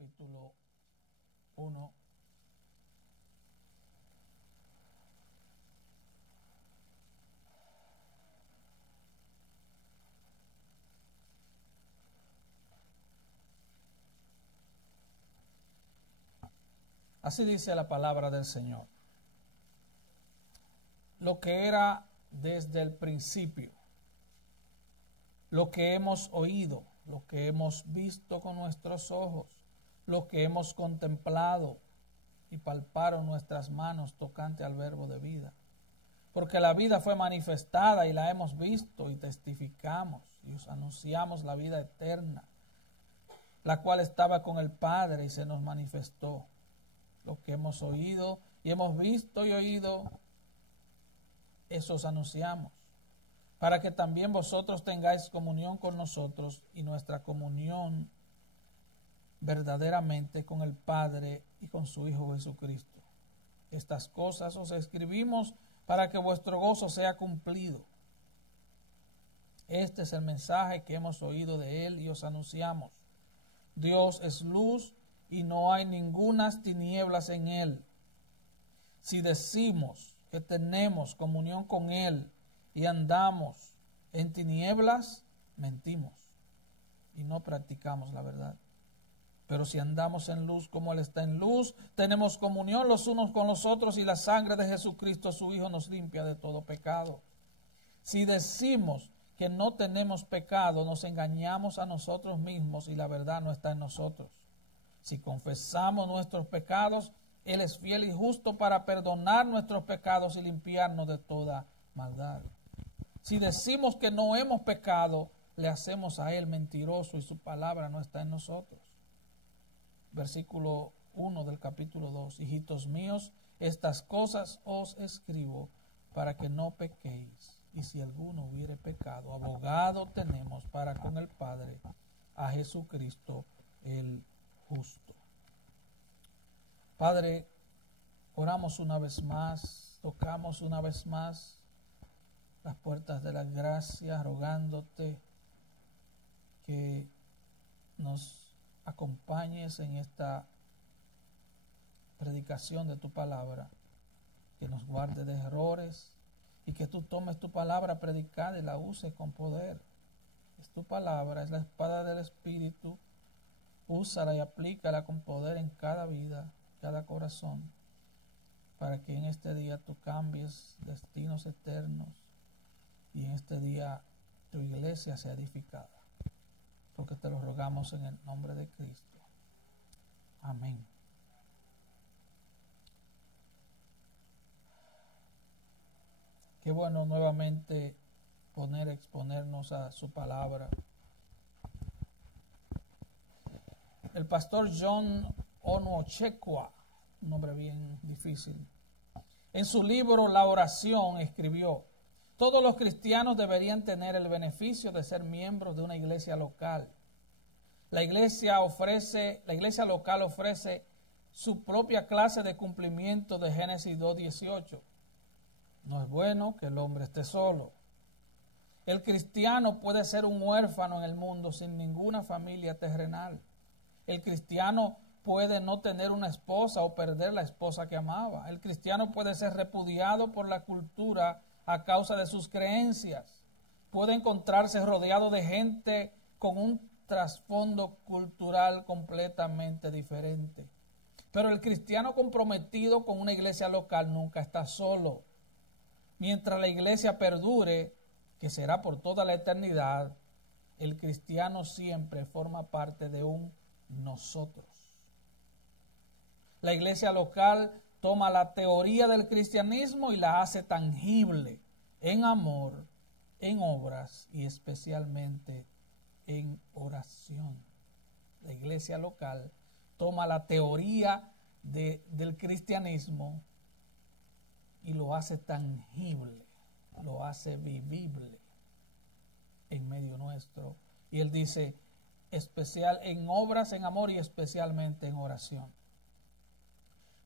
capítulo 1. Así dice la palabra del Señor. Lo que era desde el principio, lo que hemos oído, lo que hemos visto con nuestros ojos, lo que hemos contemplado y palparon nuestras manos tocante al verbo de vida. Porque la vida fue manifestada y la hemos visto y testificamos y os anunciamos la vida eterna, la cual estaba con el Padre y se nos manifestó. Lo que hemos oído y hemos visto y oído, eso os anunciamos, para que también vosotros tengáis comunión con nosotros y nuestra comunión verdaderamente con el Padre y con su Hijo Jesucristo. Estas cosas os escribimos para que vuestro gozo sea cumplido. Este es el mensaje que hemos oído de Él y os anunciamos. Dios es luz y no hay ningunas tinieblas en Él. Si decimos que tenemos comunión con Él y andamos en tinieblas, mentimos y no practicamos la verdad. Pero si andamos en luz como Él está en luz, tenemos comunión los unos con los otros y la sangre de Jesucristo, su Hijo, nos limpia de todo pecado. Si decimos que no tenemos pecado, nos engañamos a nosotros mismos y la verdad no está en nosotros. Si confesamos nuestros pecados, Él es fiel y justo para perdonar nuestros pecados y limpiarnos de toda maldad. Si decimos que no hemos pecado, le hacemos a Él mentiroso y su palabra no está en nosotros. Versículo 1 del capítulo 2. Hijitos míos, estas cosas os escribo para que no pequéis. Y si alguno hubiere pecado, abogado tenemos para con el Padre, a Jesucristo el justo. Padre, oramos una vez más, tocamos una vez más las puertas de la gracia, rogándote que nos acompañes en esta predicación de tu palabra, que nos guarde de errores y que tú tomes tu palabra predicada y la uses con poder. Es tu palabra, es la espada del Espíritu. Úsala y aplícala con poder en cada vida, cada corazón, para que en este día tú cambies destinos eternos y en este día tu iglesia sea edificada. Porque te lo rogamos en el nombre de Cristo. Amén. Qué bueno nuevamente exponernos a su palabra. El pastor John Onwuchekwa, un nombre bien difícil, en su libro La oración escribió: todos los cristianos deberían tener el beneficio de ser miembros de una iglesia local. La iglesia local ofrece su propia clase de cumplimiento de Génesis 2:18. No es bueno que el hombre esté solo. El cristiano puede ser un huérfano en el mundo sin ninguna familia terrenal. El cristiano puede no tener una esposa o perder la esposa que amaba. El cristiano puede ser repudiado por la cultura a causa de sus creencias. Puede encontrarse rodeado de gente con un trasfondo cultural completamente diferente. Pero el cristiano comprometido con una iglesia local nunca está solo. Mientras la iglesia perdure, que será por toda la eternidad, el cristiano siempre forma parte de un nosotros. La iglesia local toma la teoría del cristianismo y la hace tangible en amor, en obras y especialmente en oración. La iglesia local toma la teoría del cristianismo y lo hace tangible, lo hace vivible en medio nuestro. Y él dice, especial en obras, en amor y especialmente en oración.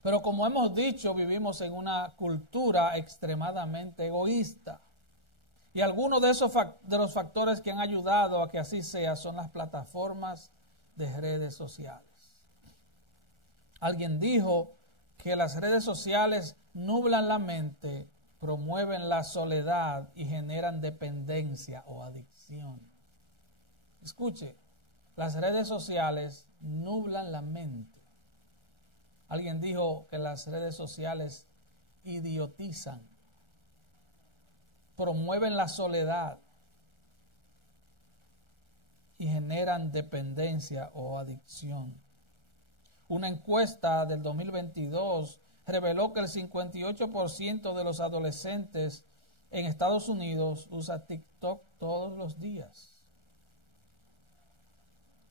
Pero como hemos dicho, vivimos en una cultura extremadamente egoísta. Y algunos de los factores que han ayudado a que así sea son las plataformas de redes sociales. Alguien dijo que las redes sociales nublan la mente, promueven la soledad y generan dependencia o adicción. Escuche, las redes sociales nublan la mente. Alguien dijo que las redes sociales idiotizan, promueven la soledad y generan dependencia o adicción. Una encuesta del 2022 reveló que el 58% de los adolescentes en Estados Unidos usa TikTok todos los días.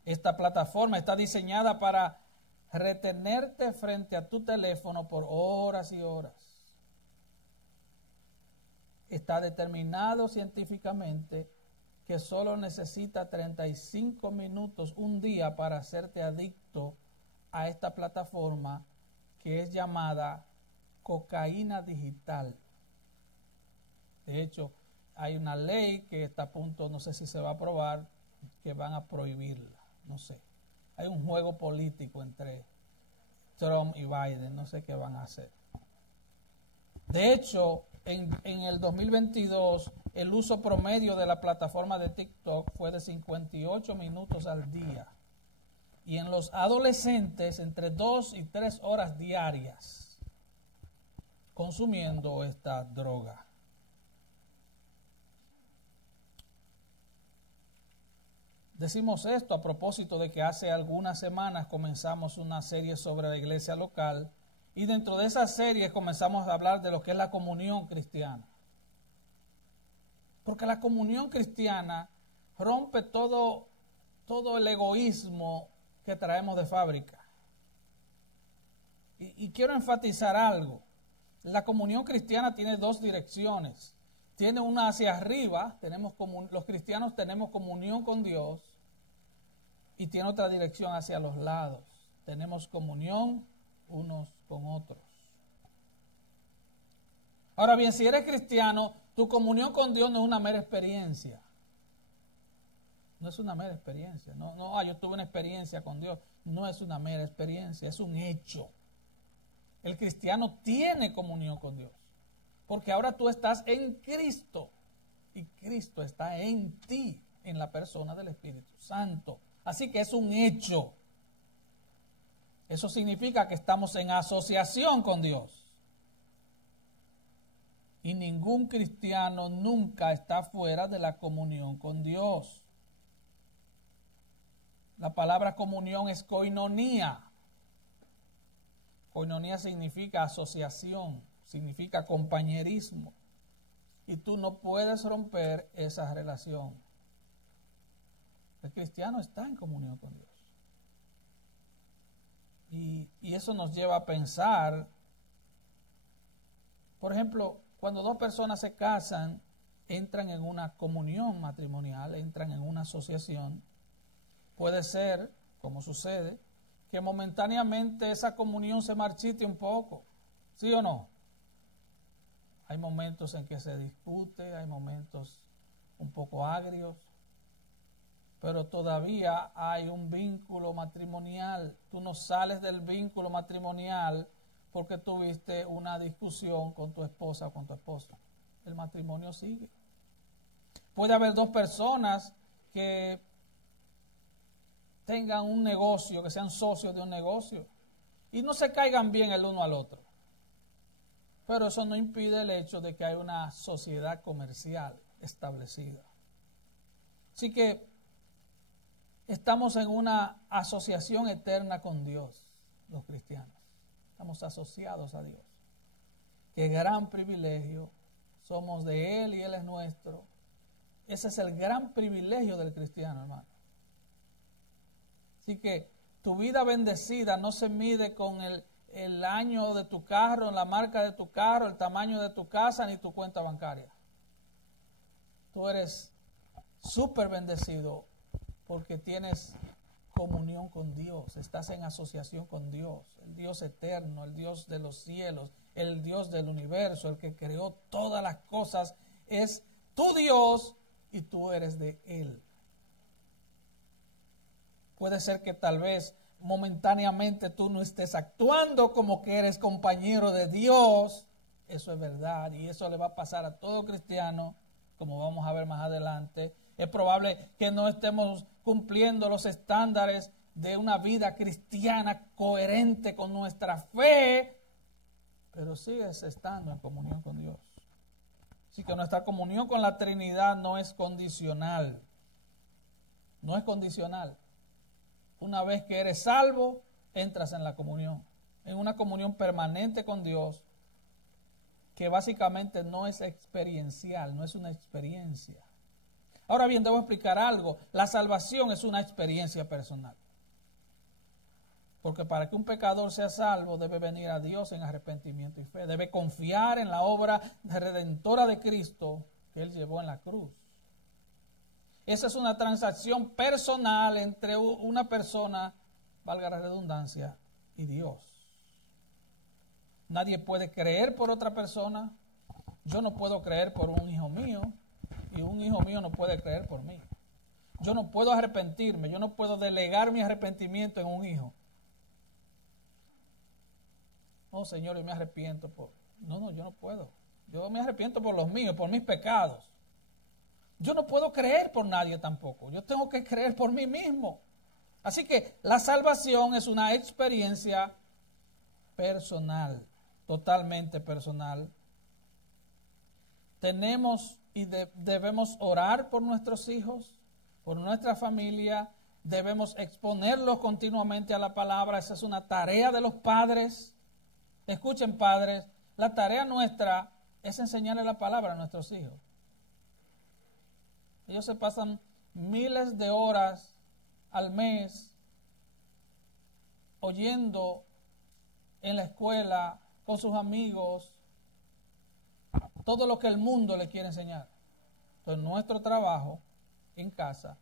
Esta plataforma está diseñada para retenerte frente a tu teléfono por horas y horas. Está determinado científicamente que solo necesita 35 minutos un día para hacerte adicto a esta plataforma que es llamada cocaína digital. De hecho, hay una ley que está a punto, no sé si se va a aprobar, que van a prohibirla, no sé. Hay un juego político entre Trump y Biden, no sé qué van a hacer. De hecho, en el 2022, el uso promedio de la plataforma de TikTok fue de 58 minutos al día. Y en los adolescentes, entre 2 y 3 horas diarias, consumiendo esta droga. Decimos esto a propósito de que hace algunas semanas comenzamos una serie sobre la iglesia local y dentro de esa serie comenzamos a hablar de lo que es la comunión cristiana. Porque la comunión cristiana rompe todo el egoísmo que traemos de fábrica. Y quiero enfatizar algo. La comunión cristiana tiene dos direcciones. Tiene una hacia arriba, los cristianos tenemos comunión con Dios, y tiene otra dirección hacia los lados. Tenemos comunión unos con otros. Ahora bien, si eres cristiano, tu comunión con Dios no es una mera experiencia. No es una mera experiencia. Yo tuve una experiencia con Dios. No es una mera experiencia, es un hecho. El cristiano tiene comunión con Dios. Porque ahora tú estás en Cristo. Y Cristo está en ti, en la persona del Espíritu Santo. Así que es un hecho. Eso significa que estamos en asociación con Dios. Y ningún cristiano nunca está fuera de la comunión con Dios. La palabra comunión es koinonía. Koinonía significa asociación, significa compañerismo. Y tú no puedes romper esa relación. El cristiano está en comunión con Dios. Y eso nos lleva a pensar, por ejemplo, cuando dos personas se casan, entran en una comunión matrimonial, entran en una asociación. Puede ser, como sucede, que momentáneamente esa comunión se marchite un poco, ¿sí o no? Hay momentos en que se dispute, hay momentos un poco agrios, pero todavía hay un vínculo matrimonial. Tú no sales del vínculo matrimonial porque tuviste una discusión con tu esposa o con tu esposo. El matrimonio sigue. Puede haber dos personas que tengan un negocio, que sean socios de un negocio y no se caigan bien el uno al otro. Pero eso no impide el hecho de que hay una sociedad comercial establecida. Así que estamos en una asociación eterna con Dios, los cristianos. Estamos asociados a Dios. Qué gran privilegio. Somos de Él y Él es nuestro. Ese es el gran privilegio del cristiano, hermano. Así que tu vida bendecida no se mide con el año de tu carro, la marca de tu carro, el tamaño de tu casa, ni tu cuenta bancaria. Tú eres súper bendecido porque tienes comunión con Dios, estás en asociación con Dios, el Dios eterno, el Dios de los cielos, el Dios del universo, el que creó todas las cosas, es tu Dios y tú eres de Él. Puede ser que tal vez momentáneamente tú no estés actuando como que eres compañero de Dios. Eso es verdad y eso le va a pasar a todo cristiano, como vamos a ver más adelante. Es probable que no estemos cumpliendo los estándares de una vida cristiana coherente con nuestra fe, pero sigues estando en comunión con Dios. Así que nuestra comunión con la Trinidad no es condicional. No es condicional. Una vez que eres salvo, entras en la comunión, en una comunión permanente con Dios, que básicamente no es experiencial, no es una experiencia. Ahora bien, debo explicar algo. La salvación es una experiencia personal. Porque para que un pecador sea salvo, debe venir a Dios en arrepentimiento y fe. Debe confiar en la obra redentora de Cristo que Él llevó en la cruz. Esa es una transacción personal entre una persona, valga la redundancia, y Dios. Nadie puede creer por otra persona. Yo no puedo creer por un hijo mío y un hijo mío no puede creer por mí. Yo no puedo arrepentirme, yo no puedo delegar mi arrepentimiento en un hijo. Oh, Señor, yo me arrepiento por... No, yo no puedo. Yo me arrepiento por los míos, por mis pecados. Yo no puedo creer por nadie tampoco. Yo tengo que creer por mí mismo. Así que la salvación es una experiencia personal, totalmente personal. Tenemos y debemos orar por nuestros hijos, por nuestra familia. Debemos exponerlos continuamente a la palabra. Esa es una tarea de los padres. Escuchen, padres, la tarea nuestra es enseñarle la palabra a nuestros hijos. Ellos se pasan miles de horas al mes oyendo en la escuela, con sus amigos, todo lo que el mundo le quiere enseñar. Entonces nuestro trabajo en casa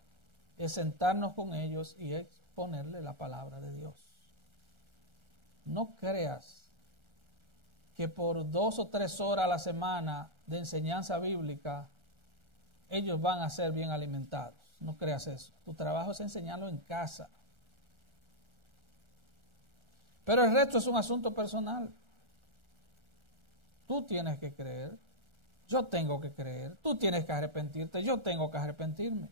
es sentarnos con ellos y exponerle la palabra de Dios. No creas que por 2 o 3 horas a la semana de enseñanza bíblica ellos van a ser bien alimentados. No creas eso. Tu trabajo es enseñarlo en casa. Pero el resto es un asunto personal. Tú tienes que creer. Yo tengo que creer. Tú tienes que arrepentirte. Yo tengo que arrepentirme.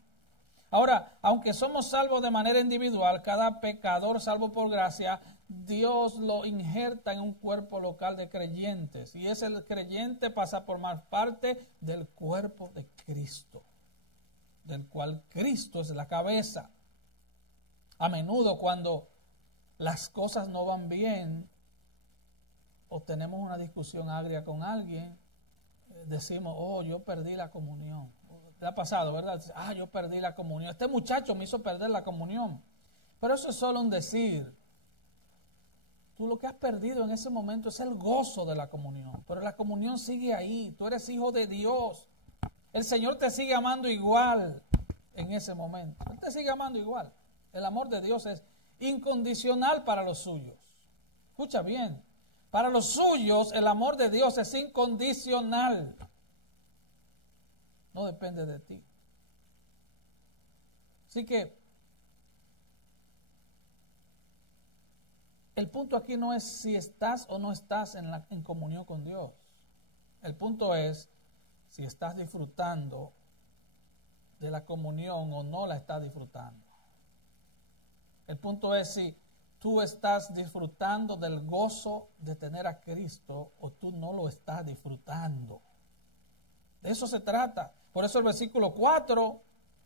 Ahora, aunque somos salvos de manera individual, cada pecador salvo por gracia, Dios lo injerta en un cuerpo local de creyentes. Y ese creyente pasa por más parte del cuerpo de Cristo, del cual Cristo es la cabeza. A menudo cuando las cosas no van bien o tenemos una discusión agria con alguien, decimos, oh, yo perdí la comunión. ¿Te ha pasado, verdad? Ah, yo perdí la comunión. Este muchacho me hizo perder la comunión. Pero eso es solo un decir. Tú lo que has perdido en ese momento es el gozo de la comunión. Pero la comunión sigue ahí. Tú eres hijo de Dios. El Señor te sigue amando igual en ese momento. Él te sigue amando igual. El amor de Dios es incondicional para los suyos. Escucha bien. Para los suyos el amor de Dios es incondicional. No depende de ti. Así que el punto aquí no es si estás o no estás en comunión con Dios. El punto es si estás disfrutando de la comunión o no la estás disfrutando. El punto es si tú estás disfrutando del gozo de tener a Cristo o tú no lo estás disfrutando. De eso se trata. Por eso el versículo 4,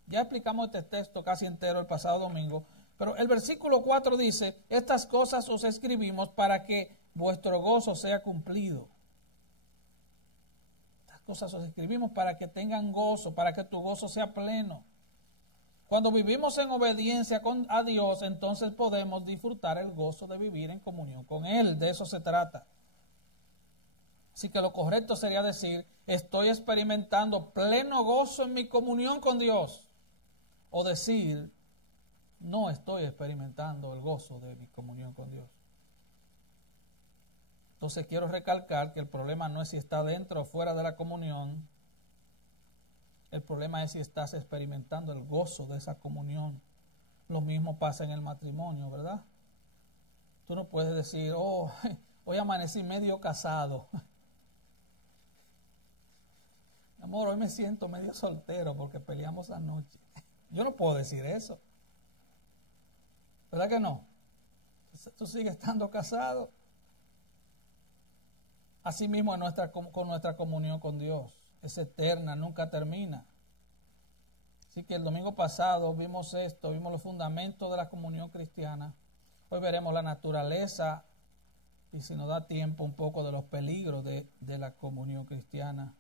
ya explicamos este texto casi entero el pasado domingo, pero el versículo 4 dice, estas cosas os escribimos para que vuestro gozo sea cumplido. Estas cosas os escribimos para que tengan gozo, para que tu gozo sea pleno. Cuando vivimos en obediencia a Dios, entonces podemos disfrutar el gozo de vivir en comunión con Él. De eso se trata. Así que lo correcto sería decir, estoy experimentando pleno gozo en mi comunión con Dios. O decir, no estoy experimentando el gozo de mi comunión con Dios. Entonces quiero recalcar que el problema no es si está dentro o fuera de la comunión. El problema es si estás experimentando el gozo de esa comunión. Lo mismo pasa en el matrimonio, ¿verdad? Tú no puedes decir, oh, hoy amanecí medio casado. Mi amor, hoy me siento medio soltero porque peleamos anoche. Yo no puedo decir eso. ¿Verdad que no? Tú sigues estando casado. Asimismo, con nuestra comunión con Dios. Es eterna, nunca termina. Así que el domingo pasado vimos esto, vimos los fundamentos de la comunión cristiana. Hoy veremos la naturaleza y, si nos da tiempo, un poco de los peligros de la comunión cristiana.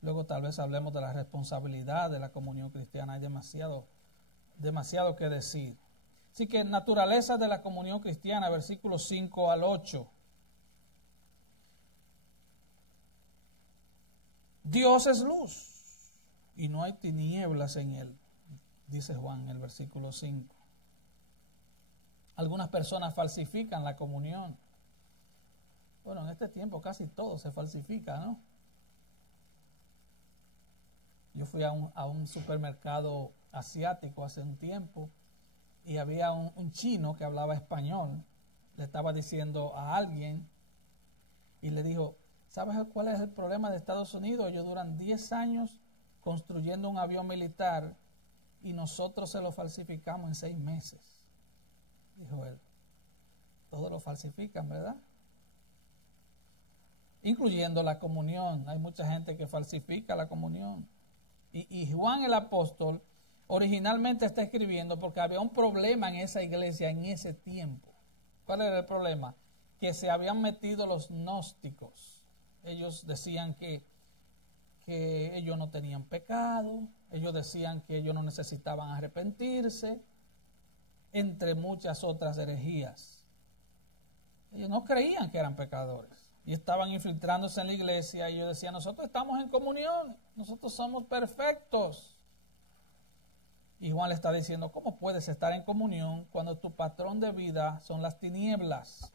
Luego tal vez hablemos de la responsabilidad de la comunión cristiana. Hay demasiado que decir. Así que naturaleza de la comunión cristiana, versículos 5 al 8. Dios es luz y no hay tinieblas en él, dice Juan en el versículo 5. Algunas personas falsifican la comunión. Bueno, en este tiempo casi todo se falsifica, ¿no? Yo fui a un supermercado asiático hace un tiempo y había un chino que hablaba español. Le estaba diciendo a alguien y le dijo, ¿sabes cuál es el problema de Estados Unidos? Ellos duran 10 años construyendo un avión militar y nosotros se lo falsificamos en 6 meses. Dijo él. Todos lo falsifican, ¿verdad? Incluyendo la comunión. Hay mucha gente que falsifica la comunión. Y Juan el apóstol originalmente está escribiendo porque había un problema en esa iglesia en ese tiempo. ¿Cuál era el problema? Que se habían metido los gnósticos. Ellos decían que ellos no tenían pecado, ellos decían que ellos no necesitaban arrepentirse, entre muchas otras herejías. Ellos no creían que eran pecadores y estaban infiltrándose en la iglesia y ellos decían, nosotros estamos en comunión, nosotros somos perfectos. Y Juan le está diciendo, ¿cómo puedes estar en comunión cuando tu patrón de vida son las tinieblas?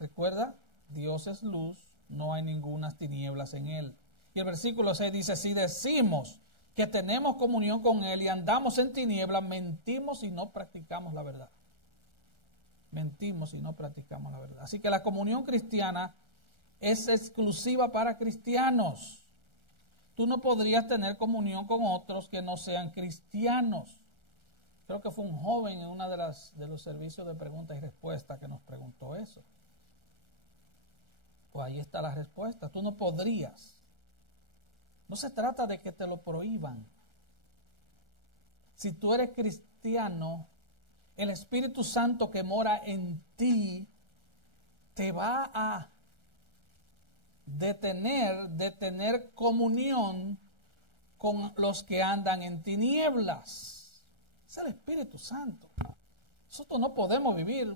Recuerda, Dios es luz, no hay ninguna tinieblas en él. Y el versículo 6 dice, si decimos que tenemos comunión con él y andamos en tinieblas, mentimos y no practicamos la verdad. Mentimos y no practicamos la verdad. Así que la comunión cristiana es exclusiva para cristianos. Tú no podrías tener comunión con otros que no sean cristianos. Creo que fue un joven en uno de los servicios de preguntas y respuestas que nos preguntó eso. Pues ahí está la respuesta. Tú no podrías. No se trata de que te lo prohíban. Si tú eres cristiano, el Espíritu Santo que mora en ti te va a detener de tener comunión con los que andan en tinieblas. Es el Espíritu Santo. Nosotros no podemos vivir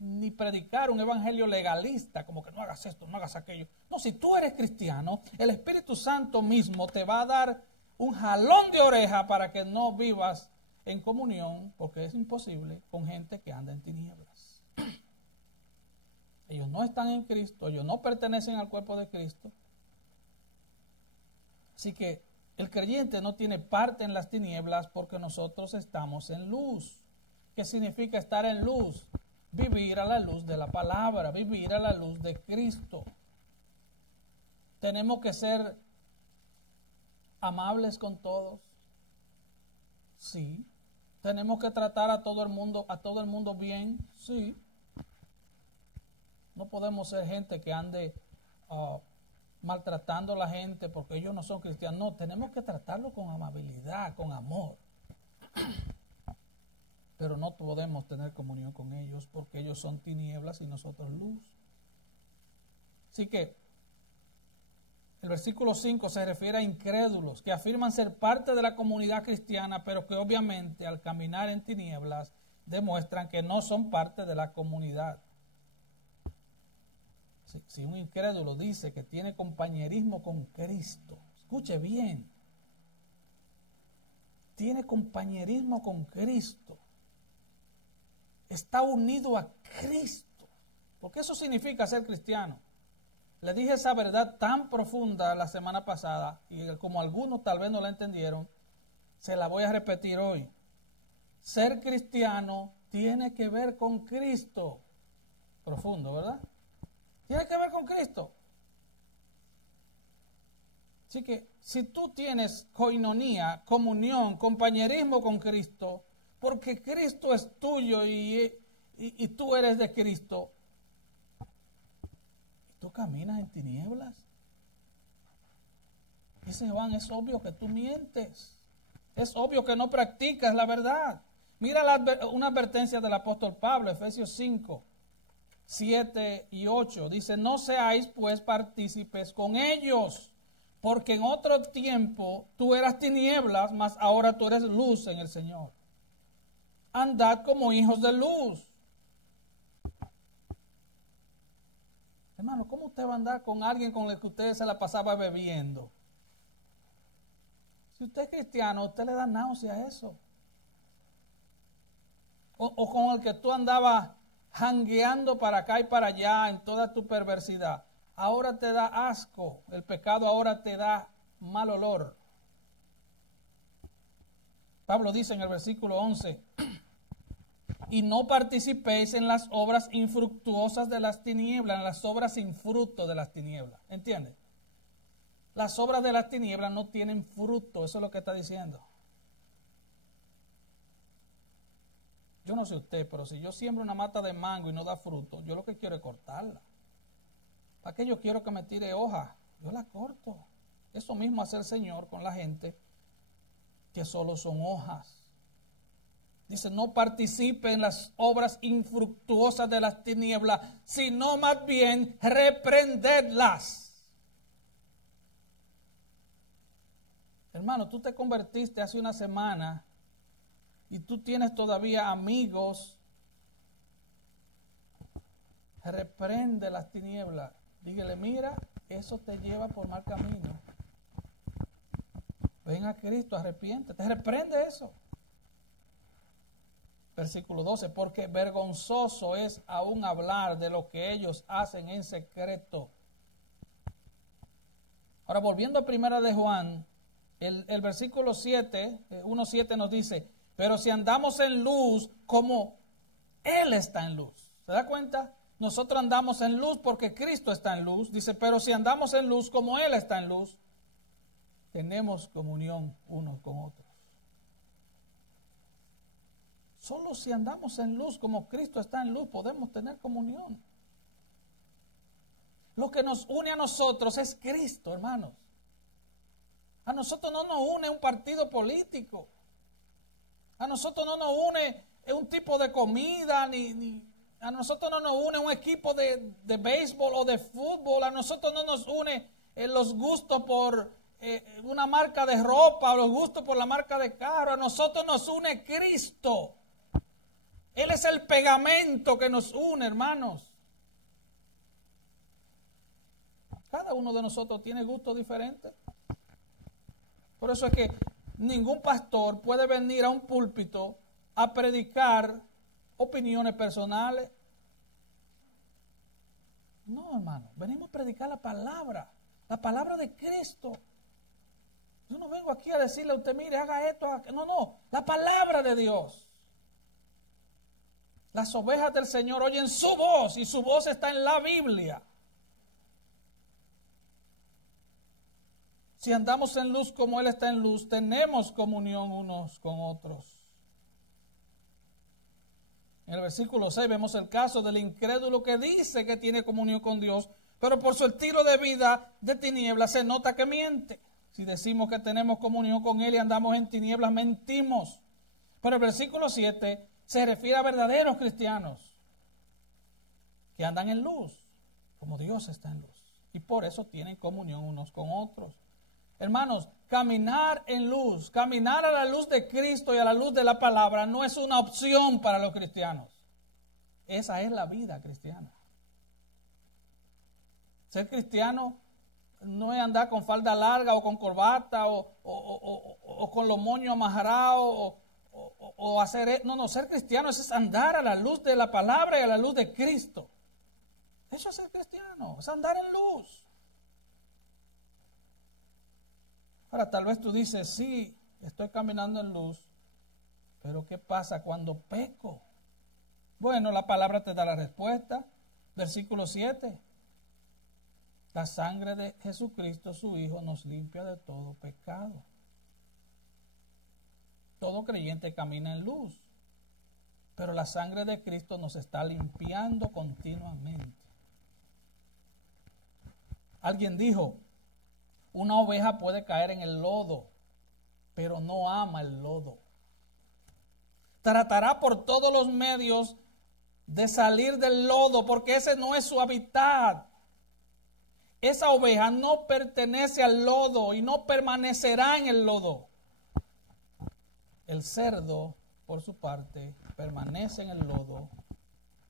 ni predicar un evangelio legalista, como que no hagas esto, no hagas aquello. No, si tú eres cristiano, el Espíritu Santo mismo te va a dar un jalón de oreja para que no vivas en comunión, porque es imposible con gente que anda en tinieblas. Ellos no están en Cristo, ellos no pertenecen al cuerpo de Cristo. Así que el creyente no tiene parte en las tinieblas porque nosotros estamos en luz. ¿Qué significa estar en luz? Vivir a la luz de la palabra, vivir a la luz de Cristo. Tenemos que ser amables con todos. Sí. Tenemos que tratar a todo el mundo bien. Sí. No podemos ser gente que ande maltratando a la gente porque ellos no son cristianos. No, tenemos que tratarlo con amabilidad, con amor. Pero no podemos tener comunión con ellos porque ellos son tinieblas y nosotros luz. Así que el versículo 5 se refiere a incrédulos que afirman ser parte de la comunidad cristiana, pero que obviamente al caminar en tinieblas demuestran que no son parte de la comunidad. Si un incrédulo dice que tiene compañerismo con Cristo, escuche bien, tiene compañerismo con Cristo, está unido a Cristo, porque eso significa ser cristiano. Le dije esa verdad tan profunda la semana pasada y como algunos tal vez no la entendieron, se la voy a repetir hoy. Ser cristiano tiene que ver con Cristo. Profundo, ¿verdad? Tiene que ver con Cristo. Así que si tú tienes koinonía, comunión, compañerismo con Cristo, porque Cristo es tuyo y tú eres de Cristo, tú caminas en tinieblas. Dice Juan, es obvio que tú mientes. Es obvio que no practicas la verdad. Mira una advertencia del apóstol Pablo, Efesios 5, 7 y 8. Dice, no seáis pues partícipes con ellos, porque en otro tiempo tú eras tinieblas, mas ahora tú eres luz en el Señor. Andad como hijos de luz. Hermano, ¿cómo usted va a andar con alguien con el que usted se la pasaba bebiendo? Si usted es cristiano, usted le da náusea a eso. O con el que tú andabas jangueando para acá y para allá en toda tu perversidad. Ahora te da asco. El pecado ahora te da mal olor. Pablo dice en el versículo 11, y no participéis en las obras infructuosas de las tinieblas, en las obras sin fruto de las tinieblas. ¿Entiendes? Las obras de las tinieblas no tienen fruto, eso es lo que está diciendo. Yo no sé usted, pero si yo siembro una mata de mango y no da fruto, yo lo que quiero es cortarla. ¿Para qué yo quiero que me tire hoja? Yo la corto. Eso mismo hace el Señor con la gente que solo son hojas. Dice, no participe en las obras infructuosas de las tinieblas, sino más bien reprendedlas. Hermano, tú te convertiste hace una semana y tú tienes todavía amigos. Reprende las tinieblas. Dígale, mira, eso te lleva por mal camino. Ven a Cristo, arrepiéntete, reprende eso. Versículo 12, porque vergonzoso es aún hablar de lo que ellos hacen en secreto. Ahora, volviendo a primera de Juan, el versículo 7, 1:7 nos dice, pero si andamos en luz como Él está en luz. ¿Se da cuenta? Nosotros andamos en luz porque Cristo está en luz. Dice, pero si andamos en luz como Él está en luz, tenemos comunión unos con otros. Solo si andamos en luz como Cristo está en luz, podemos tener comunión. Lo que nos une a nosotros es Cristo, hermanos. A nosotros no nos une un partido político. A nosotros no nos une un tipo de comida, ni a nosotros no nos une un equipo de béisbol o de fútbol. A nosotros no nos une los gustos por una marca de ropa o los gustos por la marca de carro. A nosotros nos une Cristo. Él es el pegamento que nos une, hermanos. Cada uno de nosotros tiene gustos diferentes. Por eso es que ningún pastor puede venir a un púlpito a predicar opiniones personales. No, hermano, venimos a predicar la palabra de Cristo. Yo no vengo aquí a decirle a usted, mire, haga esto, haga... No, la palabra de Dios. Las ovejas del Señor oyen su voz y su voz está en la Biblia. Si andamos en luz como Él está en luz, tenemos comunión unos con otros. En el versículo 6 vemos el caso del incrédulo que dice que tiene comunión con Dios, pero por su estilo de vida de tinieblas se nota que miente. Si decimos que tenemos comunión con Él y andamos en tinieblas, mentimos. Pero el versículo 7 se refiere a verdaderos cristianos que andan en luz, como Dios está en luz. Y por eso tienen comunión unos con otros. Hermanos, caminar en luz, caminar a la luz de Cristo y a la luz de la palabra no es una opción para los cristianos. Esa es la vida cristiana. Ser cristiano no es andar con falda larga o con corbata o con los moños amarrados o hacer... No, ser cristiano es andar a la luz de la palabra y a la luz de Cristo. Eso es ser cristiano, es andar en luz. Ahora, tal vez tú dices, sí, estoy caminando en luz, pero ¿qué pasa cuando peco? Bueno, la palabra te da la respuesta. Versículo 7. La sangre de Jesucristo, su Hijo, nos limpia de todo pecado. Todo creyente camina en luz, pero la sangre de Cristo nos está limpiando continuamente. Alguien dijo, una oveja puede caer en el lodo, pero no ama el lodo. Tratará por todos los medios de salir del lodo, porque ese no es su hábitat. Esa oveja no pertenece al lodo y no permanecerá en el lodo. El cerdo, por su parte, permanece en el lodo,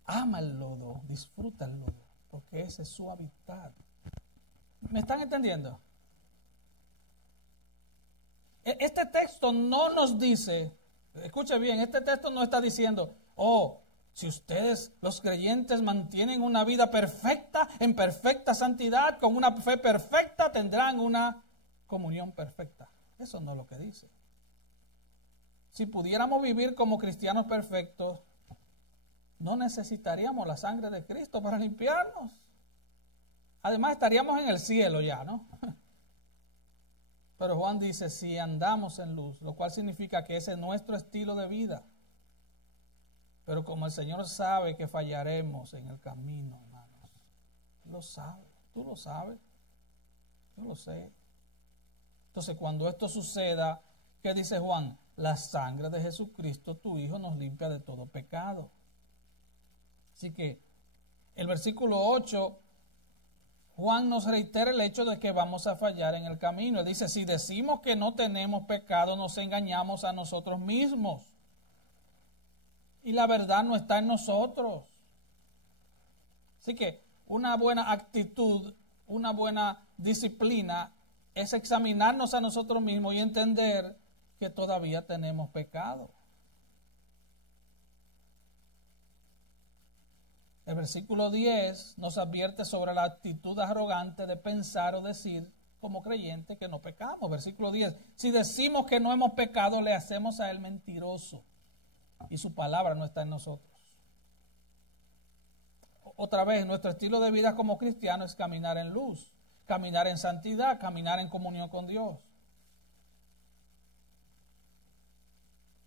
ama el lodo, disfruta el lodo, porque ese es su hábitat. ¿Me están entendiendo? Este texto no nos dice, escuche bien, este texto no está diciendo, oh, si ustedes, los creyentes, mantienen una vida perfecta, en perfecta santidad, con una fe perfecta, tendrán una comunión perfecta. Eso no es lo que dice. Si pudiéramos vivir como cristianos perfectos, no necesitaríamos la sangre de Cristo para limpiarnos. Además, estaríamos en el cielo ya, ¿no? Pero Juan dice, si andamos en luz, lo cual significa que ese es nuestro estilo de vida. Pero como el Señor sabe que fallaremos en el camino, hermanos, Él lo sabe, tú lo sabes, yo lo sé. Entonces, cuando esto suceda, ¿qué dice Juan? La sangre de Jesucristo, tu Hijo, nos limpia de todo pecado. Así que el versículo 8, Juan nos reitera el hecho de que vamos a fallar en el camino. Él dice, si decimos que no tenemos pecado, nos engañamos a nosotros mismos. Y la verdad no está en nosotros. Así que una buena actitud, una buena disciplina es examinarnos a nosotros mismos y entender que todavía tenemos pecado. El versículo 10 nos advierte sobre la actitud arrogante de pensar o decir como creyente que no pecamos. Versículo 10, si decimos que no hemos pecado, le hacemos a él mentiroso y su palabra no está en nosotros. Otra vez, nuestro estilo de vida como cristiano es caminar en luz, caminar en santidad, caminar en comunión con Dios.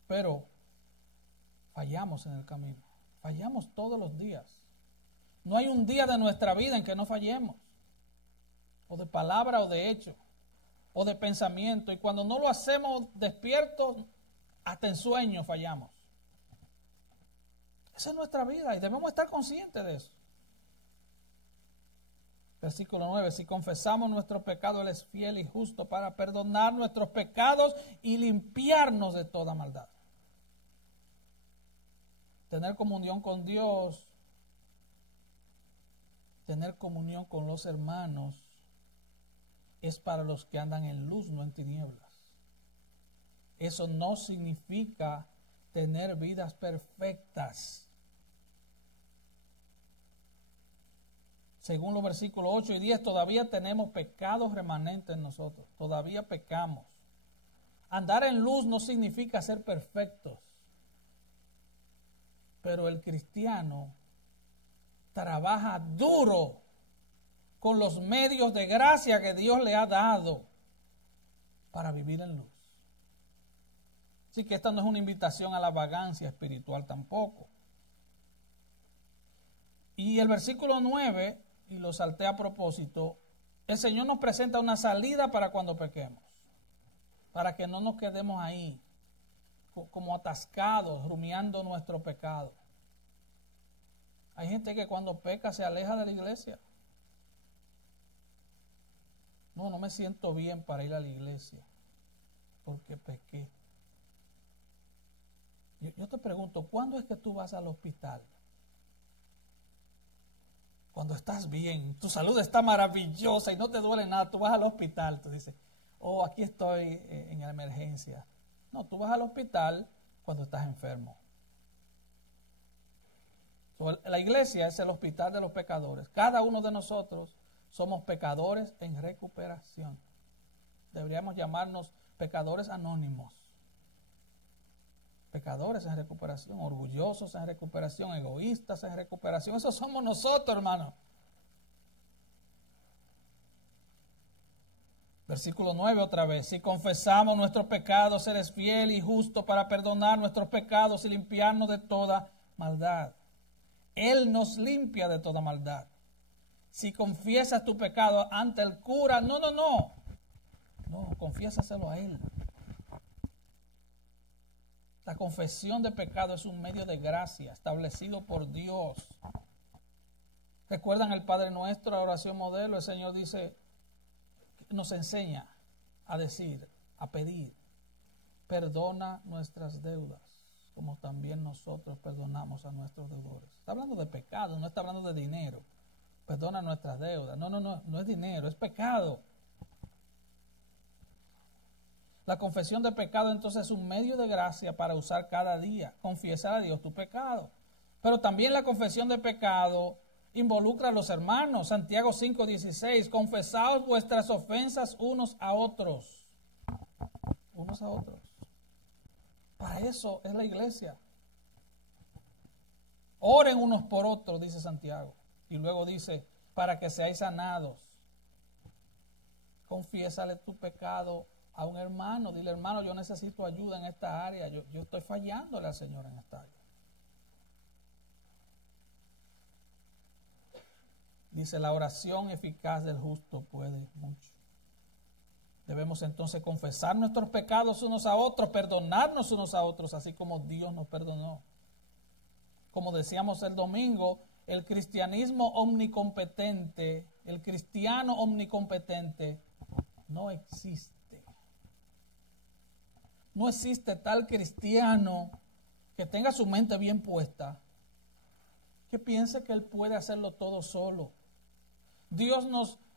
Pero fallamos en el camino, fallamos todos los días. No hay un día de nuestra vida en que no fallemos, o de palabra o de hecho, o de pensamiento. Y cuando no lo hacemos despiertos, hasta en sueño fallamos. Esa es nuestra vida y debemos estar conscientes de eso. Versículo 9, si confesamos nuestro pecado, Él es fiel y justo para perdonar nuestros pecados y limpiarnos de toda maldad. Tener comunión con Dios, tener comunión con los hermanos, es para los que andan en luz, no en tinieblas. Eso no significa tener vidas perfectas. Según los versículos 8 y 10, todavía tenemos pecados remanentes en nosotros. Todavía pecamos. Andar en luz no significa ser perfectos. Pero el cristiano trabaja duro con los medios de gracia que Dios le ha dado para vivir en luz. Así que esta no es una invitación a la vagancia espiritual tampoco. Y el versículo 9, y lo salté a propósito, el Señor nos presenta una salida para cuando pequemos, para que no nos quedemos ahí como atascados, rumiando nuestro pecado. Hay gente que cuando peca se aleja de la iglesia. No me siento bien para ir a la iglesia porque pequé. Yo te pregunto, ¿cuándo es que tú vas al hospital? Cuando estás bien, tu salud está maravillosa y no te duele nada, tú vas al hospital, tú dices, oh, aquí estoy en la emergencia. No, tú vas al hospital cuando estás enfermo. La iglesia es el hospital de los pecadores. Cada uno de nosotros somos pecadores en recuperación. Deberíamos llamarnos pecadores anónimos. Pecadores en recuperación, orgullosos en recuperación, egoístas en recuperación. Eso somos nosotros, hermano. Versículo 9 otra vez. Si confesamos nuestros pecados, Él es fiel y justo para perdonar nuestros pecados y limpiarnos de toda maldad. Él nos limpia de toda maldad. Si confiesas tu pecado ante el cura, no, confiésaselo a Él. La confesión de pecado es un medio de gracia establecido por Dios. ¿Recuerdan el Padre Nuestro, la oración modelo? El Señor dice, nos enseña a decir, a pedir, perdona nuestras deudas, como también nosotros perdonamos a nuestros deudores. Está hablando de pecado, no está hablando de dinero. Perdona nuestras deudas. No es dinero, es pecado. La confesión de pecado entonces es un medio de gracia para usar cada día, confiesar a Dios tu pecado. Pero también la confesión de pecado involucra a los hermanos. Santiago 5:16, confesaos vuestras ofensas unos a otros. Unos a otros. Para eso es la iglesia. Oren unos por otros, dice Santiago. Y luego dice, para que seáis sanados. Confiésale tu pecado a un hermano. Dile, hermano, yo necesito ayuda en esta área. Yo estoy fallándole al Señor en esta área. Dice, la oración eficaz del justo puede mucho. Debemos entonces confesar nuestros pecados unos a otros, perdonarnos unos a otros, así como Dios nos perdonó. Como decíamos el domingo, el cristianismo omnicompetente, el cristiano omnicompetente, no existe. No existe tal cristiano que tenga su mente bien puesta, que piense que él puede hacerlo todo solo. Dios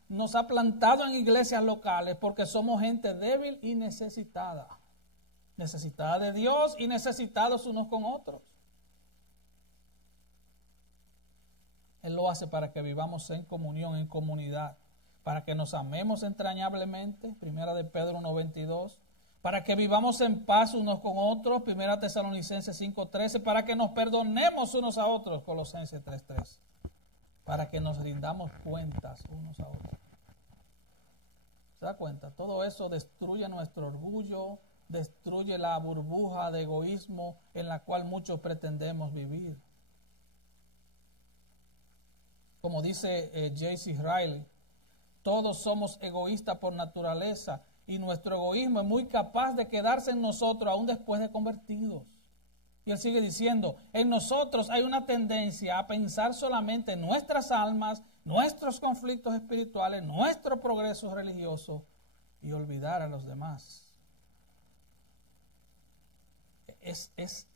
nos ha plantado en iglesias locales porque somos gente débil y necesitada. Necesitada de Dios y necesitados unos con otros. Él lo hace para que vivamos en comunión, en comunidad, para que nos amemos entrañablemente, primera de Pedro 1:22, para que vivamos en paz unos con otros, primera Tesalonicenses 5:13, para que nos perdonemos unos a otros, Colosenses 3:3, para que nos rindamos cuentas unos a otros. ¿Se da cuenta? Todo eso destruye nuestro orgullo, destruye la burbuja de egoísmo en la cual muchos pretendemos vivir. Como dice J.C. Riley, todos somos egoístas por naturaleza y nuestro egoísmo es muy capaz de quedarse en nosotros aún después de convertidos. Y él sigue diciendo, en nosotros hay una tendencia a pensar solamente en nuestras almas, nuestros conflictos espirituales, nuestro progreso religioso y olvidar a los demás. Es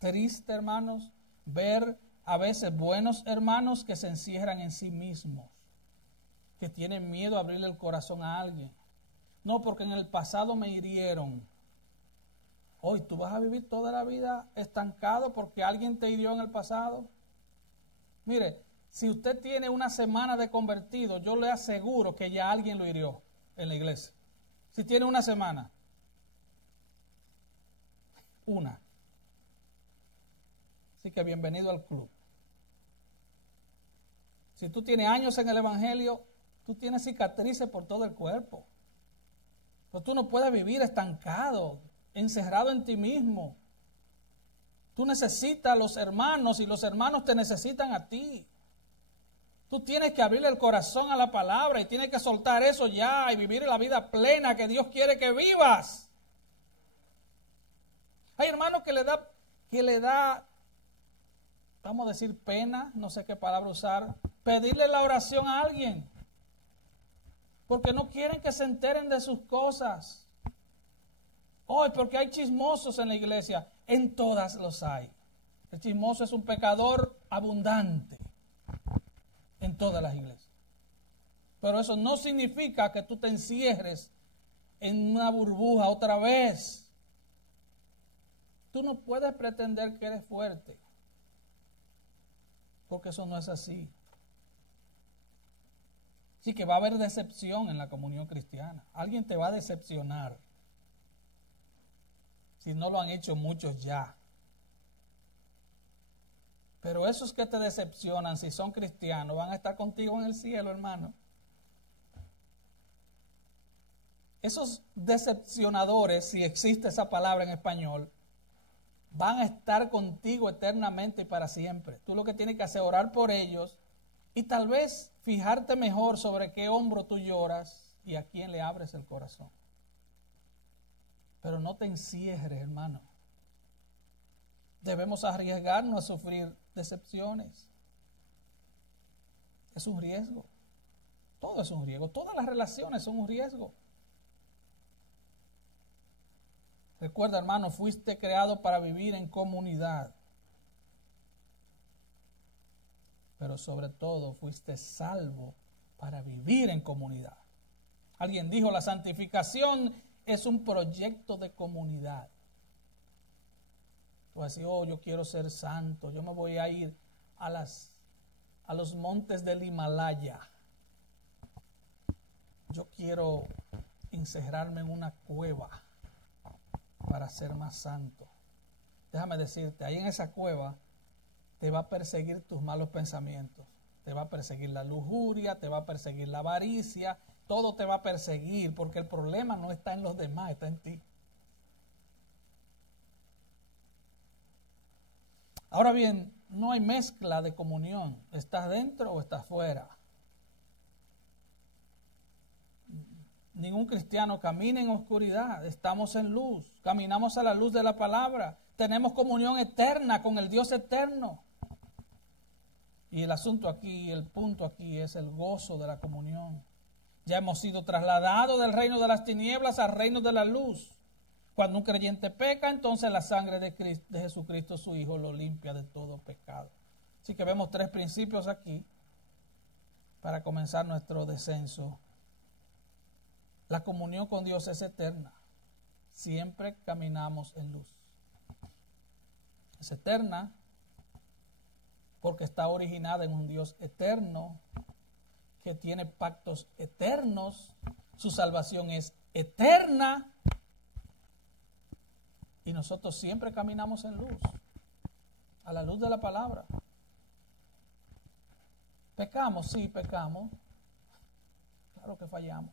triste, hermanos, ver a veces buenos hermanos que se encierran en sí mismos, que tienen miedo a abrirle el corazón a alguien. No, porque en el pasado me hirieron. Hoy tú vas a vivir toda la vida estancado porque alguien te hirió en el pasado. Mire, si usted tiene una semana de convertido, yo le aseguro que ya alguien lo hirió en la iglesia. Si tiene una semana. Una. Así que bienvenido al club. Si tú tienes años en el evangelio, tú tienes cicatrices por todo el cuerpo. Pero tú no puedes vivir estancado, encerrado en ti mismo. Tú necesitas a los hermanos y los hermanos te necesitan a ti. Tú tienes que abrirle el corazón a la palabra y tienes que soltar eso ya y vivir la vida plena que Dios quiere que vivas. Hay hermanos que le da, vamos a decir, pena, no sé qué palabra usar, pedirle la oración a alguien. Porque no quieren que se enteren de sus cosas. Hoy, porque hay chismosos en la iglesia. En todas los hay. El chismoso es un pecador abundante en todas las iglesias. Pero eso no significa que tú te encierres en una burbuja otra vez. Tú no puedes pretender que eres fuerte. Porque eso no es así. Así que va a haber decepción en la comunión cristiana. Alguien te va a decepcionar. si no lo han hecho muchos ya. Pero esos que te decepcionan, si son cristianos, van a estar contigo en el cielo, hermano. Esos decepcionadores, si existe esa palabra en español, van a estar contigo eternamente y para siempre. Tú lo que tienes que hacer es orar por ellos y tal vez fijarte mejor sobre qué hombro tú lloras y a quién le abres el corazón. Pero no te encierres, hermano. Debemos arriesgarnos a sufrir decepciones. Es un riesgo. Todo es un riesgo. Todas las relaciones son un riesgo. Recuerda, hermano, fuiste creado para vivir en comunidad. Pero sobre todo fuiste salvo para vivir en comunidad. Alguien dijo, la santificación es un proyecto de comunidad. Tú vas a decir, oh, yo quiero ser santo, yo me voy a ir a los montes del Himalaya. Yo quiero encerrarme en una cueva para ser más santo. Déjame decirte, ahí en esa cueva te va a perseguir tus malos pensamientos, te va a perseguir la lujuria, te va a perseguir la avaricia, todo te va a perseguir, porque el problema no está en los demás, está en ti. Ahora bien, no hay mezcla de comunión, ¿estás dentro o estás fuera? Ningún cristiano camina en oscuridad, estamos en luz, caminamos a la luz de la palabra, tenemos comunión eterna con el Dios eterno. Y el asunto aquí, el punto aquí es el gozo de la comunión. Ya hemos sido trasladados del reino de las tinieblas al reino de la luz. Cuando un creyente peca, entonces la sangre de Jesucristo, su Hijo, lo limpia de todo pecado. Así que vemos tres principios aquí para comenzar nuestro descenso. La comunión con Dios es eterna. Siempre caminamos en luz. Es eterna porque está originada en un Dios eterno que tiene pactos eternos. Su salvación es eterna. Y nosotros siempre caminamos en luz, a la luz de la palabra. Pecamos, sí, pecamos. Claro que fallamos.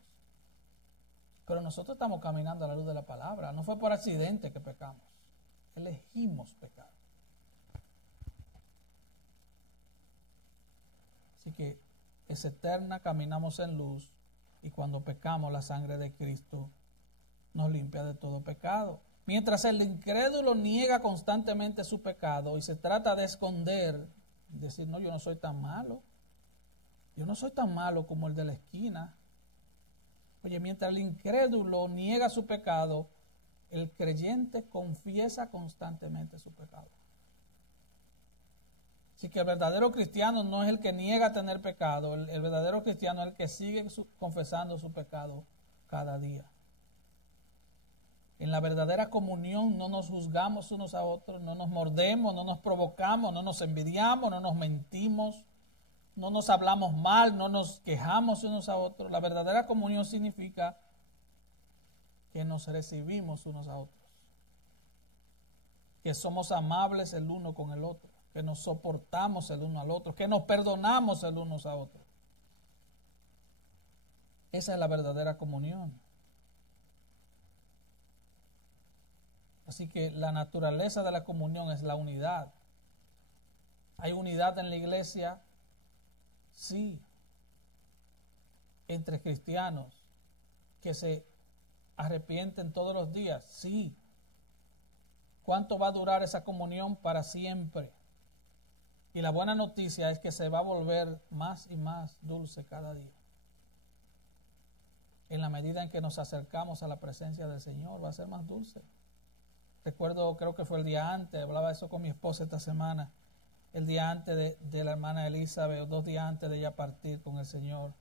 Pero nosotros estamos caminando a la luz de la palabra. No fue por accidente que pecamos. Elegimos pecar. Así que es eterna, caminamos en luz. Y cuando pecamos, la sangre de Cristo nos limpia de todo pecado. Mientras el incrédulo niega constantemente su pecado y se trata de esconder, decir, no, yo no soy tan malo. Yo no soy tan malo como el de la esquina. Oye, mientras el incrédulo niega su pecado, el creyente confiesa constantemente su pecado. Así que el verdadero cristiano no es el que niega tener pecado, el verdadero cristiano es el que sigue confesando su pecado cada día. En la verdadera comunión no nos juzgamos unos a otros, no nos mordemos, no nos provocamos, no nos envidiamos, no nos mentimos, no nos hablamos mal, no nos quejamos unos a otros. La verdadera comunión significa que nos recibimos unos a otros, que somos amables el uno con el otro, que nos soportamos el uno al otro, que nos perdonamos el uno a otro. Esa es la verdadera comunión. Así que la naturaleza de la comunión es la unidad. ¿Hay unidad en la iglesia? Sí. Entre cristianos que se arrepienten todos los días. Sí. ¿Cuánto va a durar esa comunión? Para siempre. Y la buena noticia es que se va a volver más y más dulce cada día. En la medida en que nos acercamos a la presencia del Señor, va a ser más dulce. Recuerdo, creo que fue el día antes, hablaba eso con mi esposa esta semana, el día antes de la hermana Elizabeth, o 2 días antes de ella partir con el Señor.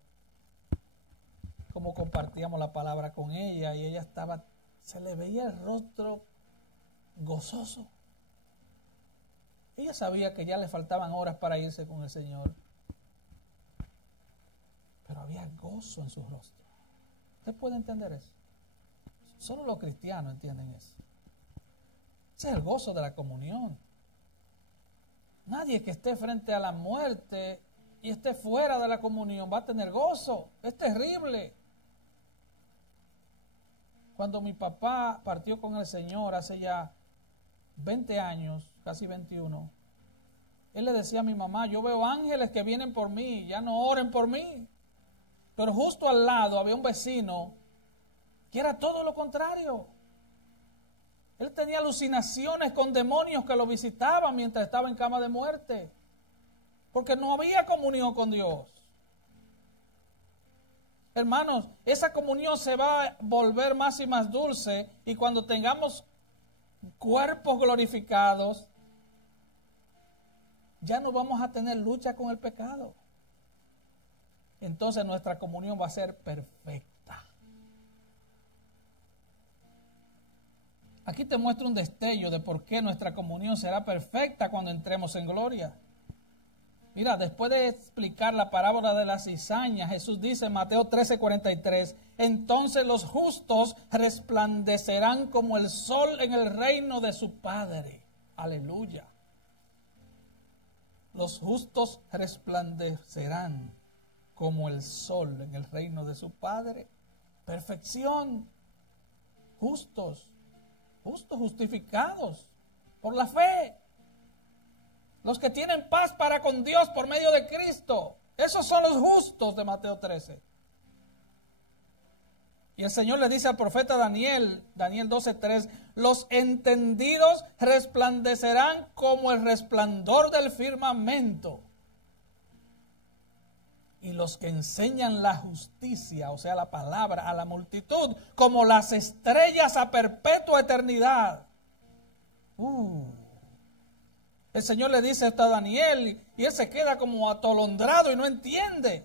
Cómo compartíamos la palabra con ella y ella estaba, se le veía el rostro gozoso. Ella sabía que ya le faltaban horas para irse con el Señor, pero había gozo en su rostro. ¿Usted puede entender eso? Solo los cristianos entienden eso. Ese es el gozo de la comunión. Nadie que esté frente a la muerte y esté fuera de la comunión va a tener gozo. Es terrible. Cuando mi papá partió con el Señor hace ya 20 años, casi 21, él le decía a mi mamá, yo veo ángeles que vienen por mí, ya no oren por mí. Pero justo al lado había un vecino que era todo lo contrario. Él tenía alucinaciones con demonios que lo visitaban mientras estaba en cama de muerte, porque no había comunión con Dios. Hermanos, esa comunión se va a volver más y más dulce, y cuando tengamos cuerpos glorificados, ya no vamos a tener lucha con el pecado. Entonces nuestra comunión va a ser perfecta. Aquí te muestro un destello de por qué nuestra comunión será perfecta cuando entremos en gloria. Mira, después de explicar la parábola de la cizaña, Jesús dice en Mateo 13:43, entonces los justos resplandecerán como el sol en el reino de su Padre. Aleluya. Los justos resplandecerán como el sol en el reino de su Padre. Perfección. Justos, justificados por la fe. Los que tienen paz para con Dios por medio de Cristo. Esos son los justos de Mateo 13. Y el Señor le dice al profeta Daniel 12:3, los entendidos resplandecerán como el resplandor del firmamento. Y los que enseñan la justicia, o sea, la palabra, a la multitud, como las estrellas a perpetua eternidad. El Señor le dice esto a Daniel y él se queda como atolondrado y no entiende.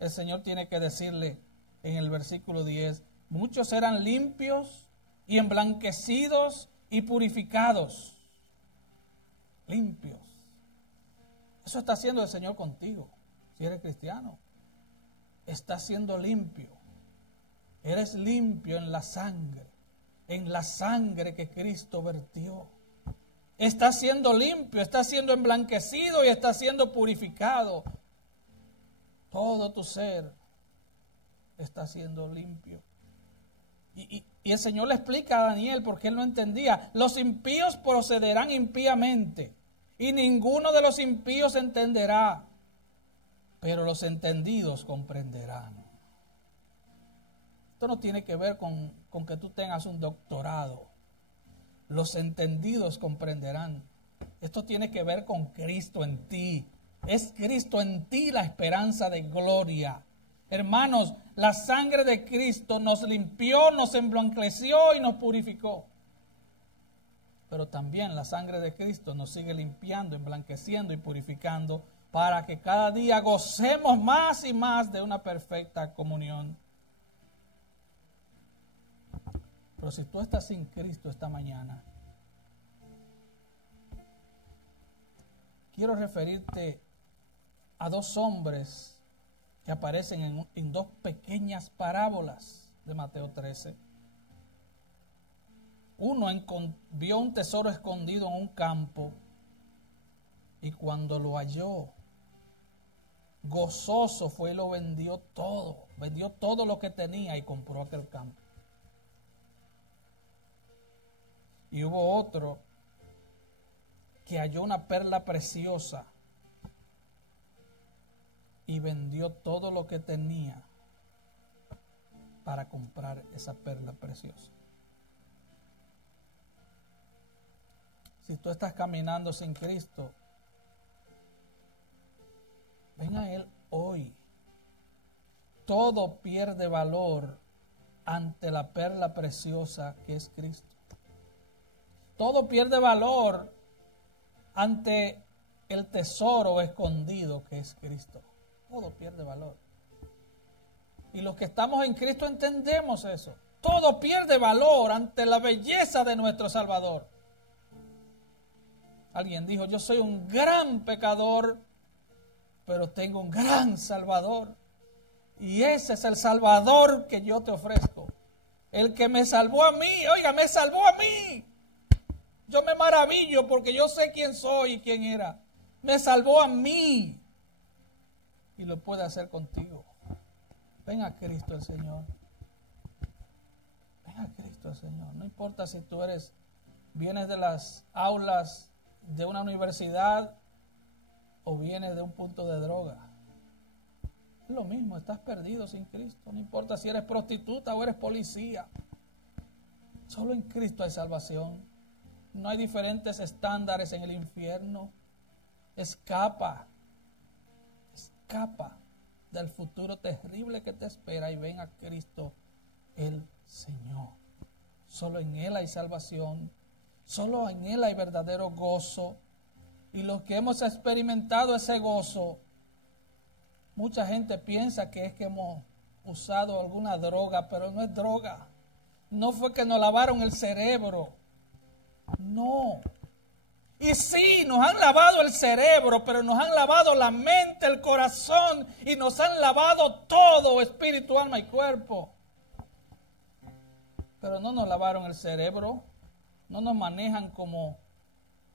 El Señor tiene que decirle en el versículo 10, muchos eran limpios y emblanquecidos y purificados. Limpios. Eso está haciendo el Señor contigo. Si eres cristiano, estás siendo limpio. Eres limpio en la sangre que Cristo vertió. Estás siendo limpio, estás siendo emblanquecido y estás siendo purificado. Todo tu ser está siendo limpio. Y el Señor le explica a Daniel porque él no entendía. Los impíos procederán impíamente y ninguno de los impíos entenderá. Pero los entendidos comprenderán. Esto no tiene que ver con que tú tengas un doctorado. Los entendidos comprenderán. Esto tiene que ver con Cristo en ti. Es Cristo en ti la esperanza de gloria. Hermanos, la sangre de Cristo nos limpió, nos emblanqueció y nos purificó. Pero también la sangre de Cristo nos sigue limpiando, emblanqueciendo y purificando, para que cada día gocemos más y más de una perfecta comunión. Pero si tú estás sin Cristo esta mañana, quiero referirte a dos hombres que aparecen en dos pequeñas parábolas de Mateo 13. Uno vio un tesoro escondido en un campo y cuando lo halló, gozoso fue y lo vendió todo lo que tenía y compró aquel campo. Y hubo otro que halló una perla preciosa y vendió todo lo que tenía para comprar esa perla preciosa. Si tú estás caminando sin Cristo, ven a Él hoy. Todo pierde valor ante la perla preciosa que es Cristo. Todo pierde valor ante el tesoro escondido que es Cristo. Todo pierde valor. Y los que estamos en Cristo entendemos eso. Todo pierde valor ante la belleza de nuestro Salvador. Alguien dijo, yo soy un gran pecador, pero tengo un gran Salvador. Y ese es el Salvador que yo te ofrezco. El que me salvó a mí, oiga, me salvó a mí. Yo me maravillo porque yo sé quién soy y quién era. Me salvó a mí. Y lo puede hacer contigo. Ven a Cristo el Señor. Ven a Cristo el Señor. No importa si tú vienes de las aulas de una universidad o vienes de un punto de droga. Es lo mismo, estás perdido sin Cristo. No importa si eres prostituta o eres policía. Solo en Cristo hay salvación. No hay diferentes estándares en el infierno. Escapa del futuro terrible que te espera y ven a Cristo el Señor. Solo en Él hay salvación. Solo en Él hay verdadero gozo. Y los que hemos experimentado ese gozo, mucha gente piensa que es que hemos usado alguna droga, pero no es droga. No fue que nos lavaron el cerebro. No. Y sí, nos han lavado el cerebro, pero nos han lavado la mente, el corazón y nos han lavado todo, espíritu, alma y cuerpo. Pero no nos lavaron el cerebro, no nos manejan como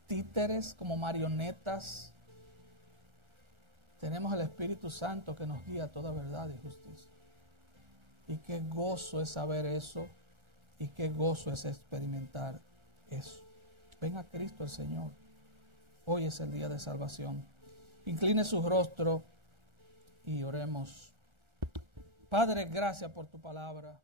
títeres, como marionetas. Tenemos el Espíritu Santo que nos guía a toda verdad y justicia. Y qué gozo es saber eso y qué gozo es experimentar eso. Ven a Cristo el Señor. Hoy es el día de salvación. Incline su rostro y oremos. Padre, gracias por tu palabra.